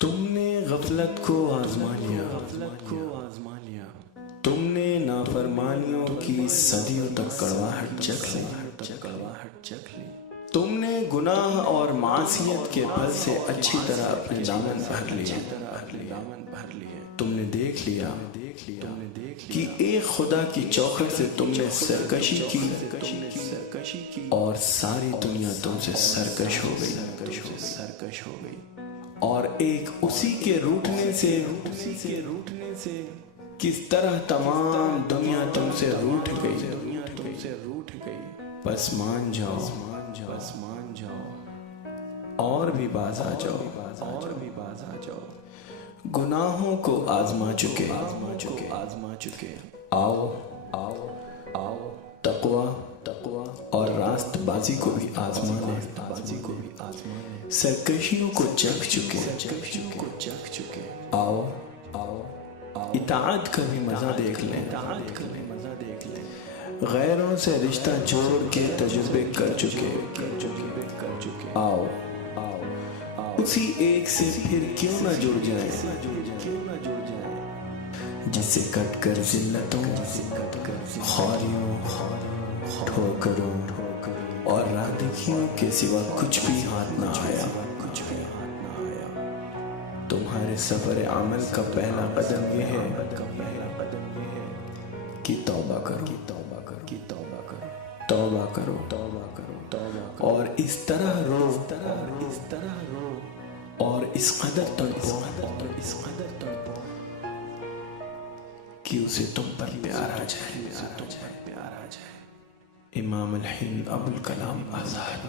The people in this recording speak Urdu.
تم نے غفلت کو آزما لیا، تم نے نافرمانیوں کی صدیوں تک کڑواہٹ چکھ لی، تم نے گناہ اور معصیت کے پھل سے اچھی طرح اپنے دامن بھر لیے، تم نے دیکھ لیا کہ ایک خدا کی چوکھٹ سے تم نے سرکشی کی اور ساری دنیا تم سے سرکش ہو گئی، اور ایک اسی کے روٹنے سے کس طرح تمام دنیا تم سے روٹھ گئی۔ بس مان جاؤ اور بھی باز آ جاؤ، گناہوں کو آزما چکے، آؤ تقویٰ اور راست بازی کو بھی آزما لیں، سرکشیوں کو چکھ چکے، آؤ اطاعت کا بھی مزہ دیکھ لیں، غیروں سے رشتہ جوڑ کے تجربے کر چکے، آؤ اسی ایک سے پھر کیوں نہ جڑ جائیں جس سے کٹ کر ذلتوں، خواریوں، ٹھوکروں اور رادگیوں کے سوا کچھ بھی ہاتھ نہ آیا۔ تمہارے سفر عمل کا پہلا قدم یہ ہے کہ توبہ کرو، اور اس طرح رو اور اس قدر تڑپو کہ اسے تم پر پیار آ جائے۔ امام الہند ابوالکلام آزاد۔